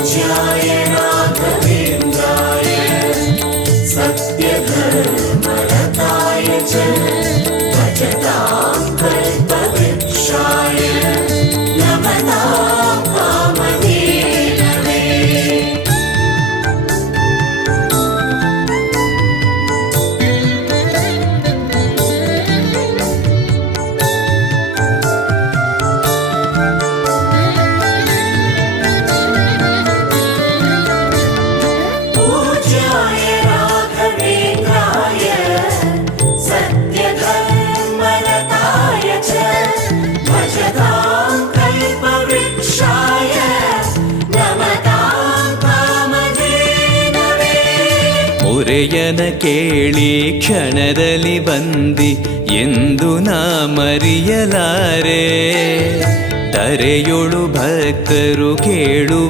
पूज्याय राघवेन्द्राय सत्यधर्मरताय च ಮೊರೆಯನ ಕೇಳಿ ಕ್ಷಣದಲ್ಲಿ ಬಂದಿ ಎಂದು ನಾ ಮರಿಯಲಾರೆ. ತರೆಯೊಳು ಭಕ್ತರು ಕೇಳು